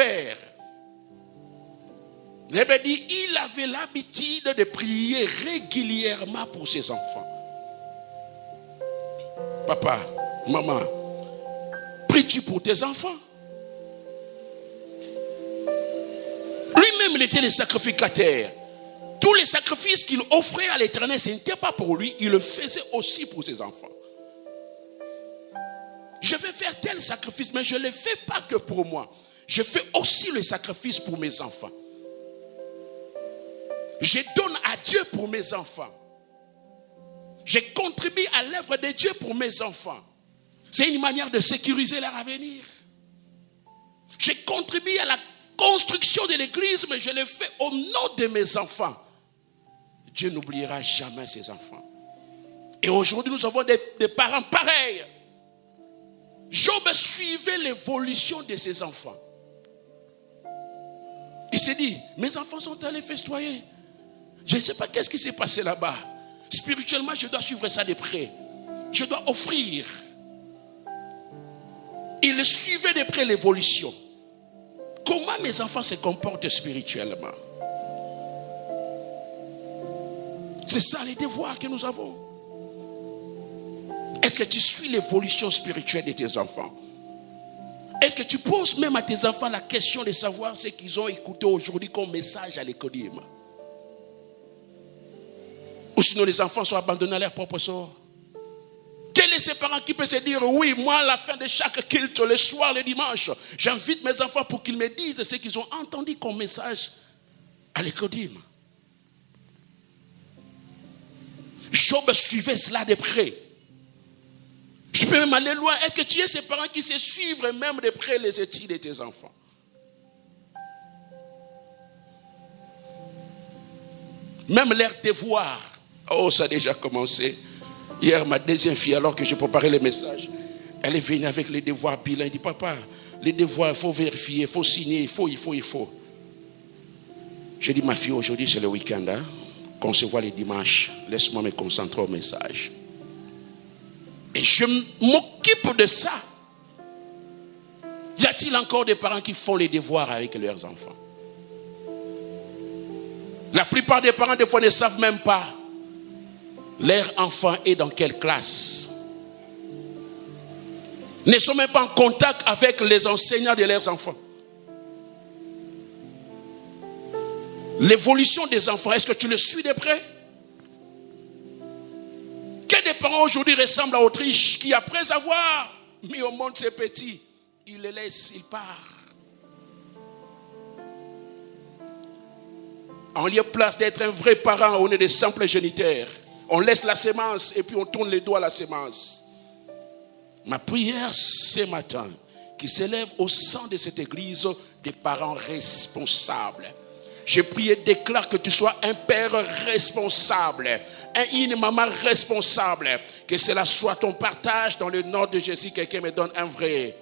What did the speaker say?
père, il avait dit, il avait l'habitude de prier régulièrement pour ses enfants. Papa, maman, pries-tu pour tes enfants? Lui-même, il était le sacrificateur. Tous les sacrifices qu'il offrait à l'Éternel, ce n'était pas pour lui, il le faisait aussi pour ses enfants. Je vais faire tel sacrifice, mais je ne le fais pas que pour moi. Je fais aussi le sacrifice pour mes enfants. Je donne à Dieu pour mes enfants. Je contribue à l'œuvre de Dieu pour mes enfants. C'est une manière de sécuriser leur avenir. Je contribue à la construction de l'église, mais je le fais au nom de mes enfants. Dieu n'oubliera jamais ses enfants. Et aujourd'hui, nous avons des parents pareils. Job suivait l'évolution de ses enfants. Il s'est dit, mes enfants sont allés festoyer. Je ne sais pas qu'est-ce qui s'est passé là-bas. Spirituellement, je dois suivre ça de près. Je dois offrir. Il suivait de près l'évolution. Comment mes enfants se comportent spirituellement? C'est ça les devoirs que nous avons. Est-ce que tu suis l'évolution spirituelle de tes enfants? Est-ce que tu poses même à tes enfants la question de savoir ce qu'ils ont écouté aujourd'hui comme message à l'école? Ou sinon les enfants sont abandonnés à leur propre sort? Quel est ce parent qui peut se dire, oui, moi à la fin de chaque culte, le soir, le dimanche, j'invite mes enfants pour qu'ils me disent ce qu'ils ont entendu comme message à l'école? Job suivait cela de près. Je peux même aller loin. Est-ce que tu es ces parents qui se suivent même de près les études de tes enfants? Même leurs devoirs. Oh, ça a déjà commencé. Hier, ma deuxième fille, alors que je préparais le message, elle est venue avec les devoirs bilingues. Elle dit, papa, les devoirs, il faut vérifier, il faut signer, il faut. J'ai dit, ma fille, aujourd'hui c'est le week-end, hein? Qu'on se voit les dimanches, laisse-moi me concentrer au message. Et je m'occupe de ça. Y a-t-il encore des parents qui font les devoirs avec leurs enfants? La plupart des parents, des fois, ne savent même pas leur enfant est dans quelle classe. Ne sont même pas en contact avec les enseignants de leurs enfants. L'évolution des enfants, est-ce que tu le suis de près? Quels des parents aujourd'hui ressemblent à Autriche qui, après avoir mis au monde ses petits, il les laisse, il part. En lieu place d'être un vrai parent, on est des simples géniteurs. On laisse la sémence et puis on tourne les doigts à la sémence. Ma prière ce matin, qui s'élève au sein de cette église, des parents responsables. Je prie et déclare que tu sois un père responsable, une maman responsable. Que cela soit ton partage dans le nom de Jésus. Quelqu'un me donne un vrai.